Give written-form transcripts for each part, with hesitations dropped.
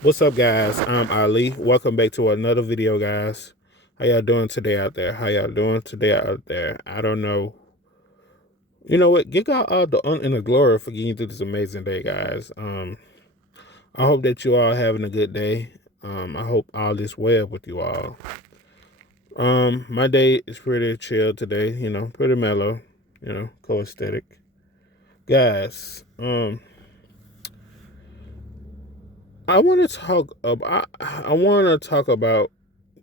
What's up, guys? I'm Ali. Welcome back to another video, guys. How y'all doing today out there? How y'all doing today out there? I don't know. You know what? Give God all the honor and the glory for getting through this amazing day, guys. I hope that you all having a good day. I hope all is well with you all. My day is pretty chill today. Pretty mellow. Coesthetic, guys. I want to talk about. I want to talk about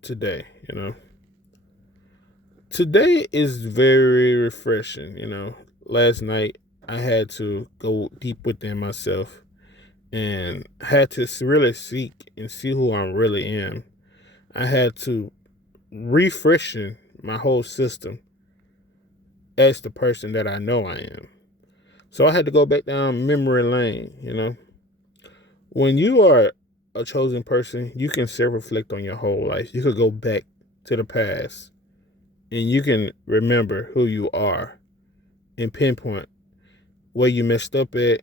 today. Today is very refreshing. Last night I had to go deep within myself and had to really seek and see who I really am. I had to refreshen my whole system as the person that I know I am. So I had to go back down memory lane. When you are a chosen person, you can self-reflect on your whole life. You could go back to the past and you can remember who you are and pinpoint where you messed up at,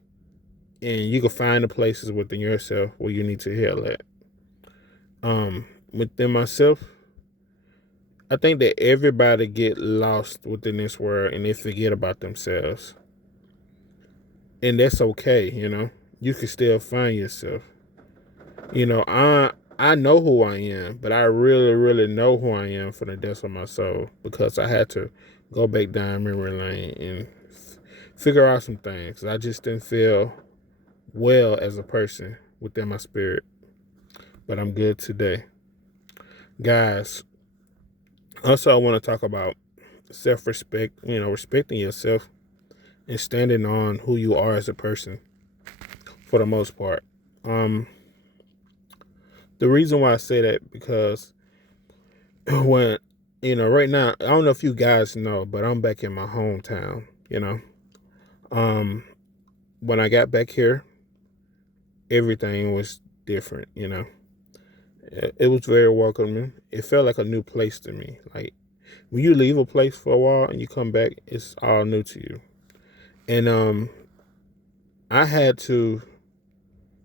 and you can find the places within yourself where you need to heal at. Within myself, I think that everybody get lost within this world and they forget about themselves, and that's okay. You can still find yourself. I know who I am, but I really, really know who I am from the depths of my soul because I had to go back down memory lane and figure out some things. I just didn't feel well as a person within my spirit, but I'm good today. Guys, also I want to talk about self-respect, respecting yourself and standing on who you are as a person for the most part. Um the reason why I say that because when right now, I don't know if you guys know, but I'm back in my hometown. Um when I got back here, everything was different. It was very welcoming. It felt like a new place to me. Like when you leave a place for a while and you come back, it's all new to you. And I had to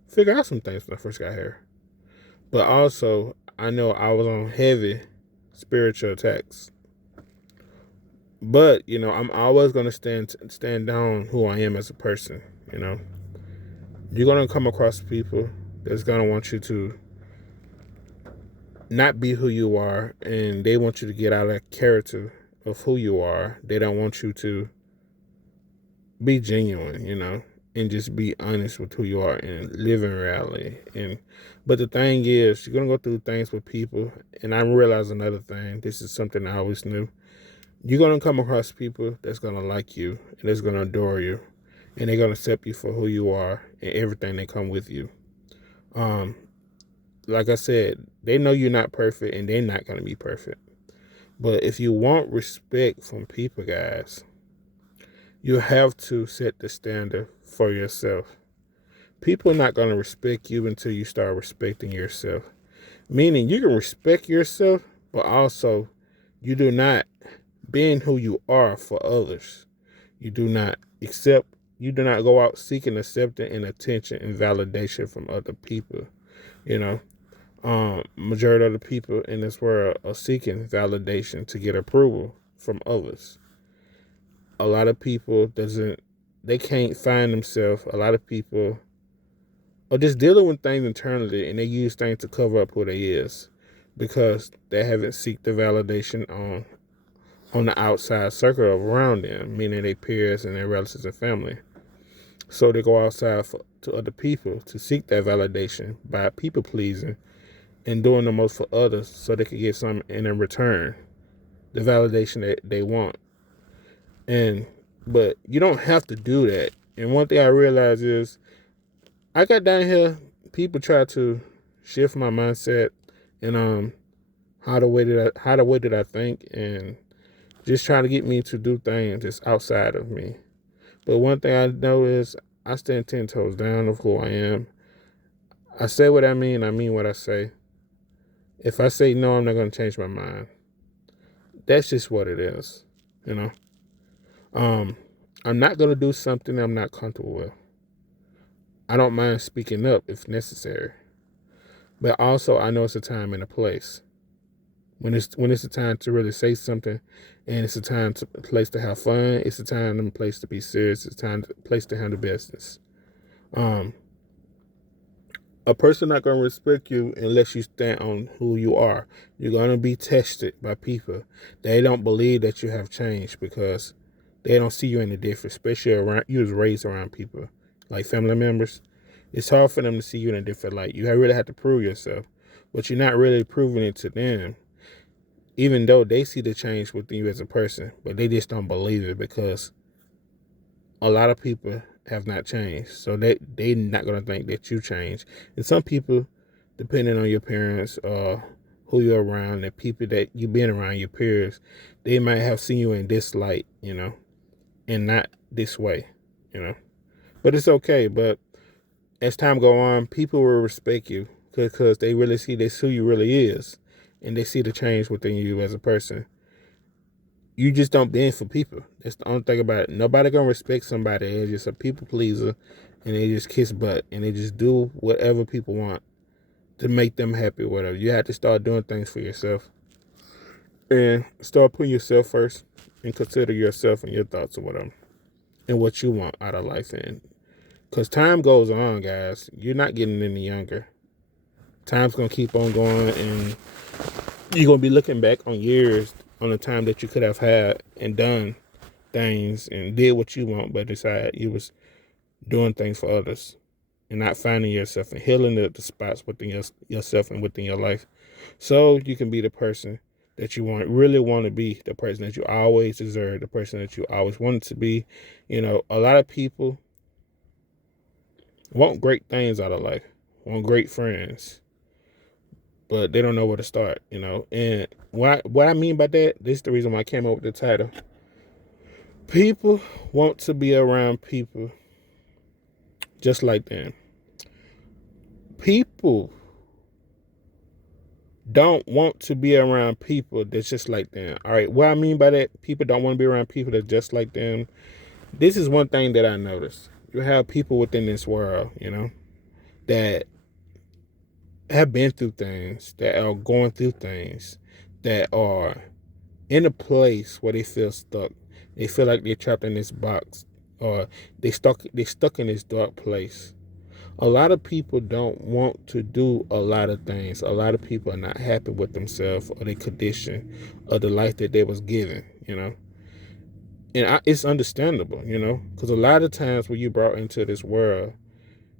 figure out some things when I first got here. But also, I know I was on heavy spiritual attacks. But I'm always gonna stand down who I am as a person. You know, you're gonna come across people that's gonna want you to not be who you are, and they want you to get out of character of who you are. They don't want you to be genuine, and just be honest with who you are and live in reality. But the thing is, you're gonna go through things with people, and I realize another thing. This is something I always knew. You're gonna come across people that's gonna like you and that's gonna adore you, and they're gonna accept you for who you are and everything that come with you. Um, like I said, they know you're not perfect, and they're not gonna be perfect. But if you want respect from people, guys, you have to set the standard for yourself. People are not going to respect you until you start respecting yourself. Meaning you can respect yourself, but also you do not being who you are for others. You do not accept, you do not go out seeking acceptance and attention and validation from other people. You know, majority of the people in this world are seeking validation to get approval from others. A lot of people doesn't, they can't find themselves. A lot of people are just dealing with things internally, and they use things to cover up who they is because they haven't seeked the validation on the outside circle around them, meaning their peers and their relatives and family. So they go outside to other people to seek that validation by people pleasing and doing the most for others so they can get something in return, the validation that they want. And but you don't have to do that. And one thing I realized is I got down here, people try to shift my mindset and how the way that I think, and just trying to get me to do things that's outside of me. But one thing I know is I stand 10 toes down of who I am. I say what I mean what I say. If I say no, I'm not gonna change my mind. That's just what it is, you know. Um, I'm not gonna do something I'm not comfortable with. I don't mind speaking up if necessary. But also, I know it's a time and a place. When it's a time to really say something, and it's a time to place to have fun. It's a time and place to be serious. It's a time place to handle business. Um, a person not gonna respect you unless you stand on who you are. You're gonna be tested by people. They don't believe that you have changed because they don't see you any different, especially around you was raised around people like family members. It's hard for them to see you in a different light. You really have to prove yourself, but you're not really proving it to them, even though they see the change within you as a person, but they just don't believe it because a lot of people have not changed. So they not gonna think that you changed. And some people, depending on your parents or who you're around, the people that you've been around, your peers, they might have seen you in this light, and not this way, you know. But it's okay. But as time go on, people will respect you because they really see this who you really is, and they see the change within you as a person. You just don't bend for people. That's the only thing about it. Nobody gonna respect somebody. They're just a people pleaser, and they just kiss butt, and they just do whatever people want to make them happy. Or whatever. You have to start doing things for yourself and start putting yourself first, and consider yourself and your thoughts or whatever, and what you want out of life. And because time goes on, guys, you're not getting any younger. Time's gonna keep on going, and you're gonna be looking back on years on the time that you could have had and done things and did what you want, but decided you was doing things for others and not finding yourself and healing the spots within yourself and within your life, so you can be the person that you really want to be, the person that you always deserve, the person that you always wanted to be. A lot of people want great things out of life, want great friends, but they don't know where to start. And what I mean by that, this is the reason why I came up with the title. People want to be around people just like them. People don't want to be around people that's just like them. All right, what I mean by that, people don't want to be around people that just like them. This is one thing that I noticed. You have people within this world, that have been through things, that are going through things, that are in a place where they feel stuck. They feel like they're trapped in this box, or they stuck in this dark place. A lot of people don't want to do a lot of things. A lot of people are not happy with themselves or their condition or the life that they was given. And it's understandable, because a lot of times when you brought into this world,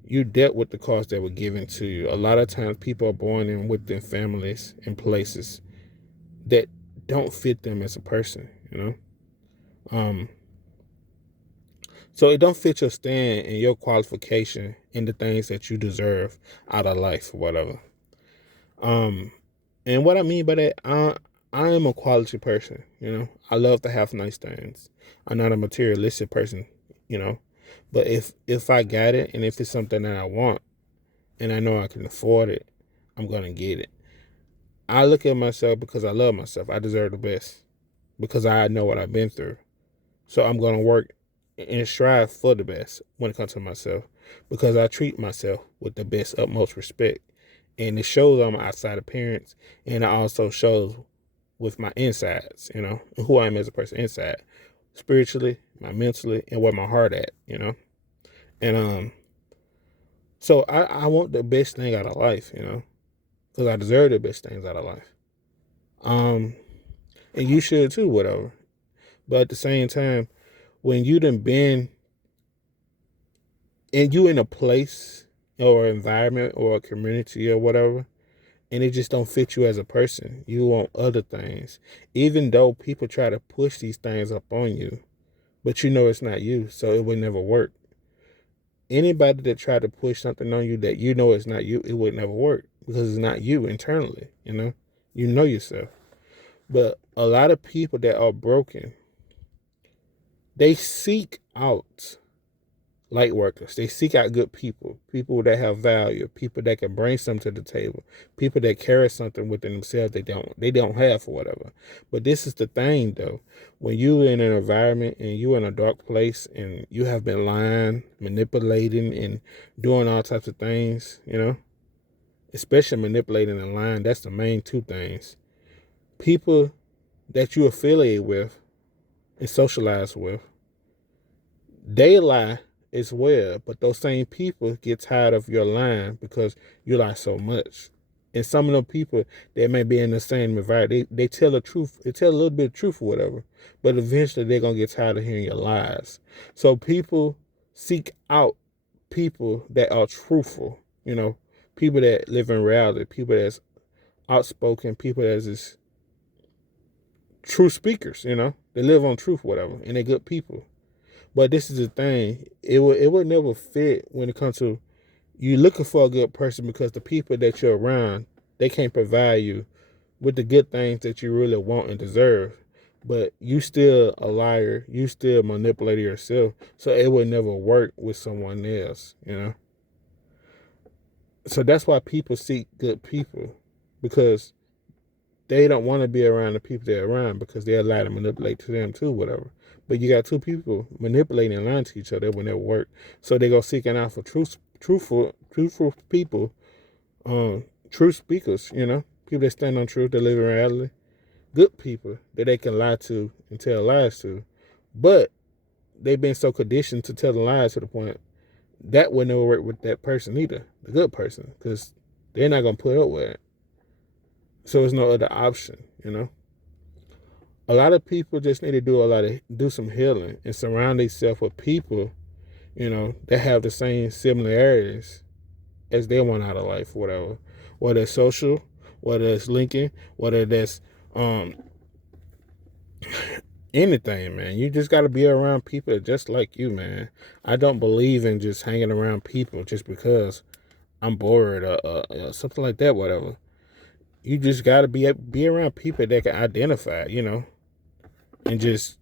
you dealt with the costs that were given to you. A lot of times people are born in within families and places that don't fit them as a person. Um, so it don't fit your stand and your qualification in the things that you deserve out of life or whatever. Um, and what I mean by that, I am a quality person. I love to have nice things. I'm not a materialistic person. You know, but if I got it and if it's something that I want and I know I can afford it, I'm gonna get it. I look at myself because I love myself. I deserve the best because I know what I've been through. So I'm gonna work and strive for the best when it comes to myself because I treat myself with the best utmost respect. And it shows on my outside appearance, and it also shows with my insides, who I am as a person inside, spiritually, my mentally, and where my heart at. And so I want the best thing out of life, because I deserve the best things out of life. Um, and you should too, whatever. But at the same time, when you done been and you in a place or environment or a community or whatever, and it just don't fit you as a person, you want other things, even though people try to push these things up on you, but it's not you, so it would never work. Anybody that try to push something on you that it's not you, it would never work because it's not you internally. You know yourself. But a lot of people that are broken, they seek out light workers. They seek out good people that have value, people that can bring something to the table, people that carry something within themselves they don't have for whatever. But this is the thing though. When you in an environment and you in a dark place and you have been lying, manipulating, and doing all types of things, especially manipulating and lying. That's the main two things. People that you affiliate with and socialize with, they lie as well, but those same people get tired of your lying because you lie so much. And some of them people that may be in the same environment, they tell the truth, they tell a little bit of truth or whatever, but eventually they're gonna get tired of hearing your lies. So people seek out people that are truthful, people that live in reality, people that's outspoken, people that's just true speakers, they live on truth, whatever, and they're good people. But this is the thing, it would never fit when it comes to you looking for a good person, because the people that you're around, they can't provide you with the good things that you really want and deserve. But you still a liar, you still manipulate yourself, so it would never work with someone else. So that's why people seek good people, because they don't want to be around the people they're around, because they're allowed to manipulate to them too, whatever. But you got two people manipulating and lying to each other, it will never work. So they go seeking out for truthful people, truth speakers, people that stand on truth, that live in reality, good people that they can lie to and tell lies to. But they've been so conditioned to tell the lies to the point that would never work with that person either, the good person, because they're not gonna put up with it. So there's no other option. A lot of people just need to do some healing and surround themselves with people, that have the same similarities as they want out of life, whatever. Whether it's social, whether it's linking, whether that's um anything, man. You just gotta be around people just like you, man. I don't believe in just hanging around people just because I'm bored or something like that, whatever. You just gotta be around people that can identify, and just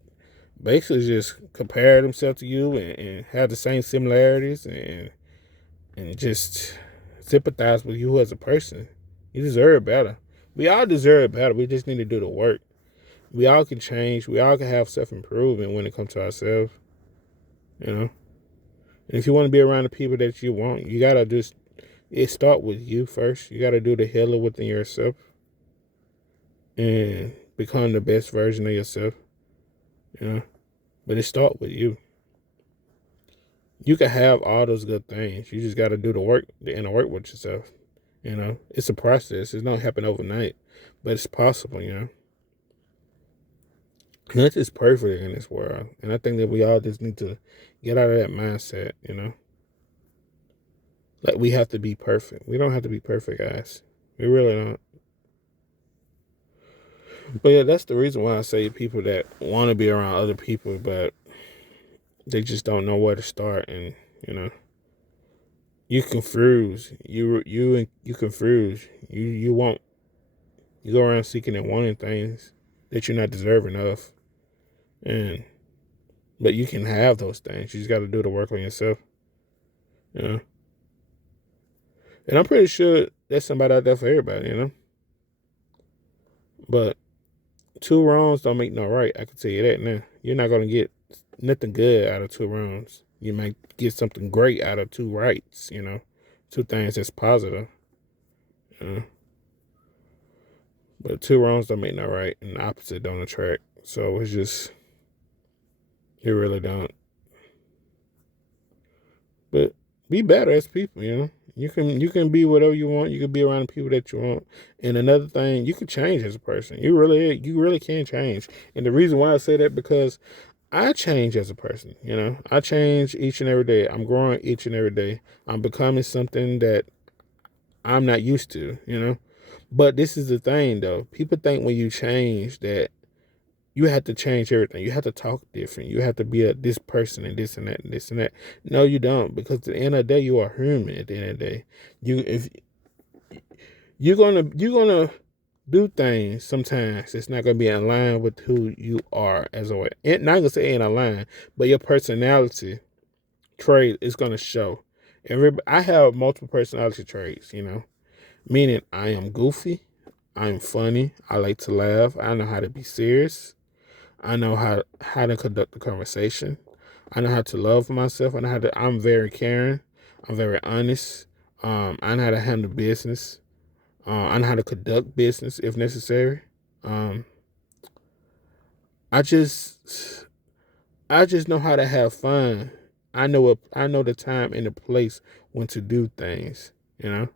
basically just compare themselves to you and have the same similarities and just sympathize with you as a person. You deserve better. We all deserve better. We just need to do the work. We all can change. We all can have self-improvement when it comes to ourselves, you know. And if you want to be around the people that you want, you gotta it start with you first. You gotta do the healing within yourself and become the best version of yourself. But it start with you. You can have all those good things. You just gotta do the inner work with yourself. It's a process. It's not happen overnight, but it's possible. Nothing's perfect in this world, and I think that we all just need to get out of that mindset. Like we have to be perfect. We don't have to be perfect, guys. We really don't. But yeah, that's the reason why I say people that want to be around other people, but they just don't know where to start, and you know, you confuse. You confuse. You go around seeking and wanting things that you're not deserving of, and but you can have those things. You just got to do the work on yourself. You know. And I'm pretty sure there's somebody out there for everybody. But two wrongs don't make no right. I can tell you that now. You're not gonna get nothing good out of two wrongs. You might get something great out of two rights. Two things that's positive. You know? But two wrongs don't make no right, and the opposite don't attract. So it really don't. But be better as people. You can be whatever you want. You can be around the people that you want. And another thing, you can change as a person. You really can change. And the reason why I say that, because I change as a person. I change each and every day. I'm growing each and every day. I'm becoming something that I'm not used to. But this is the thing though. People think when you change that you have to change everything. You have to talk different. You have to be this person and this and that and this and that. No, you don't, because at the end of the day, you are human. At the end of the day, if you're gonna do things sometimes, it's not gonna be in line with who you are as a way. Not gonna say in a line, but your personality trait is gonna show. I have multiple personality traits. Meaning I am goofy, I'm funny, I like to laugh, I know how to be serious. I know how to conduct a conversation. I know how to love myself. I'm very caring. I'm very honest. I know how to handle business. I know how to conduct business if necessary. Um, I just I just know how to have fun. I know the time and the place when to do things, you know.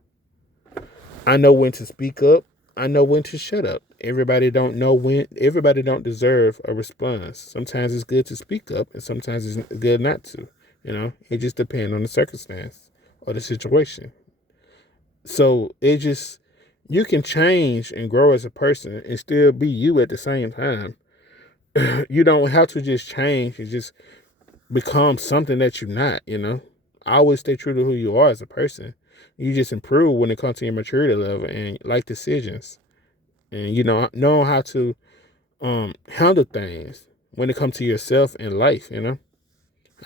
I know when to speak up. I know when to shut up. Everybody don't deserve a response. Sometimes it's good to speak up and sometimes it's good not to, you know. It just depends on the circumstance or the situation. So you can change and grow as a person and still be you at the same time. You don't have to just change and just become something that you're not, you know. Always stay true to who you are as a person. You just improve when it comes to your maturity level and like decisions. And know how to handle things when it comes to yourself and life, you know.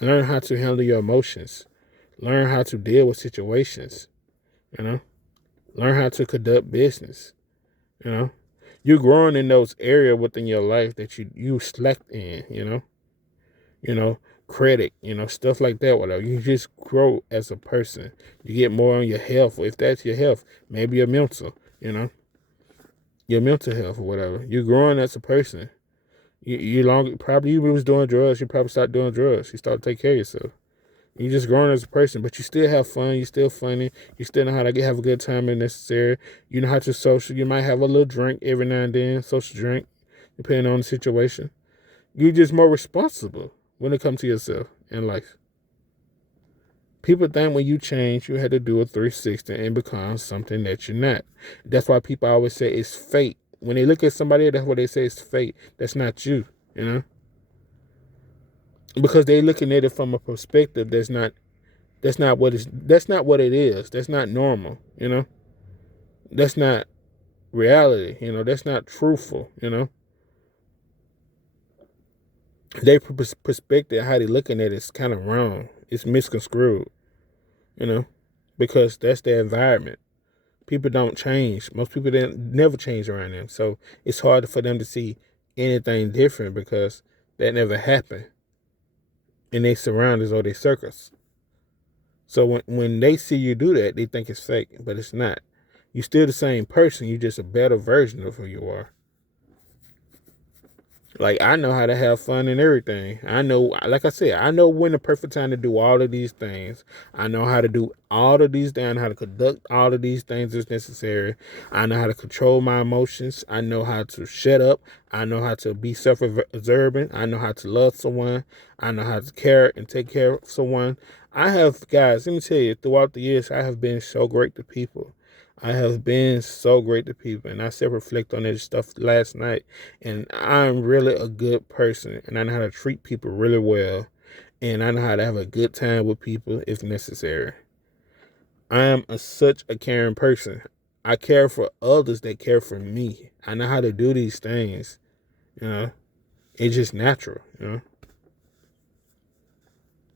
Learn how to handle your emotions. Learn how to deal with situations, you know. Learn how to conduct business, you know. You're growing in those areas within your life that you slacked in, you know, credit, stuff like that, whatever. You just grow as a person. You get more on your health. If that's your health, maybe your mental, your mental health or whatever. You're growing as a person. Probably you was doing drugs, you probably stopped doing drugs. You start to take care of yourself. You just growing as a person, but you still have fun. You still funny. You still know how to have a good time if necessary. You know how to social. You might have a little drink every now and then, social drink, depending on the situation. You're just more responsible when it comes to yourself in life. People think when you change, you had to do a 360 and become something that you're not. That's why people always say it's fate. When they look at somebody, that's what they say it's fate. That's not you, you know? Because they're looking at it from a perspective that's not what it is. That's not normal, you know? That's not reality, that's not truthful, Their perspective, how they looking at it is kind of wrong. It's misconstrued, you know, because that's their environment. People don't change. Most people never change around them. So it's hard for them to see anything different because that never happened in their surroundings or their circles. So when they see you do that, they think it's fake, but it's not. You're still the same person. You're just a better version of who you are. Like, I know how to have fun and everything. I know, like I said, I know when the perfect time to do all of these things. I know how to do all of these things, how to conduct all of these things as necessary. I know how to control my emotions. I know how to shut up. I know how to be self-observant. I know how to love someone. I know how to care and take care of someone. Guys, let me tell you, throughout the years, I have been so great to people. I have been so great to people, and I self-reflect on this stuff last night, and I'm really a good person, and I know how to treat people really well, and I know how to have a good time with people if necessary. I am such a caring person. I care for others that care for me. I know how to do these things, you know. It's just natural,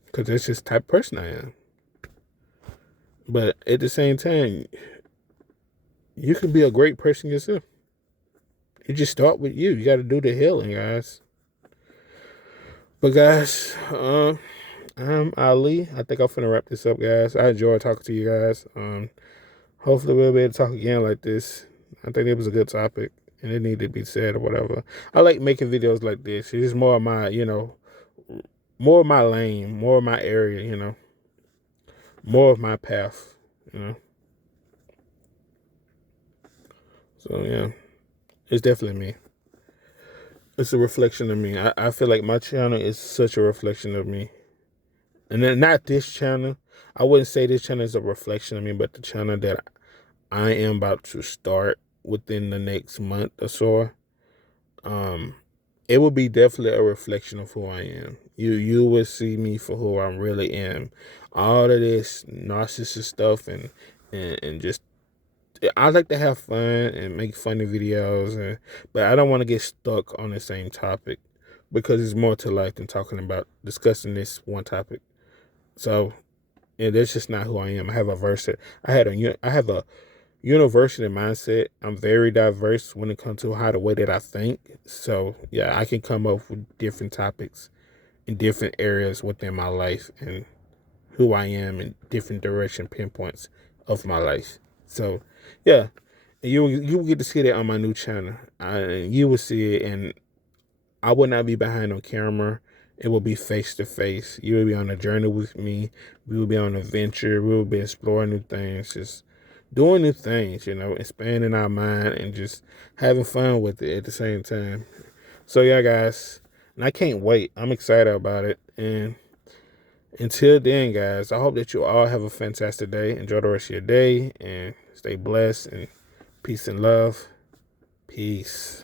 because that's just the type of person I am. But at the same time, you can be a great person yourself. You just start with you. You got to do the healing, guys. But guys, I'm Ali. I think I'm finna wrap this up, guys. I enjoyed talking to you guys. Hopefully we'll be able to talk again like this. I think it was a good topic and it needed to be said or whatever. I like making videos like this. It's more of my, more of my lane, more of my area, more of my path, So yeah, it's definitely me. It's a reflection of me. I feel like my channel is such a reflection of me. And then not this channel. I wouldn't say this channel is a reflection of me, but the channel that I am about to start within the next month or so. It will be definitely a reflection of who I am. You will see me for who I really am. All of this narcissist stuff and just I like to have fun and make funny videos, but I don't want to get stuck on the same topic because it's more to life than discussing this one topic. So yeah, that's just not who I am. I have I have a university mindset. I'm very diverse when it comes to the way that I think. So yeah, I can come up with different topics in different areas within my life and who I am in different direction pinpoints of my life. So, yeah, and you will get to see that on my new channel. You will see it, and I will not be behind on camera. It will be face to face. You will be on a journey with me. We will be on an adventure. We will be exploring new things, just doing new things, expanding our mind and just having fun with it at the same time. So yeah, guys, and I can't wait. I'm excited about it. And until then, guys, I hope that you all have a fantastic day. Enjoy the rest of your day and stay blessed and peace and love. Peace.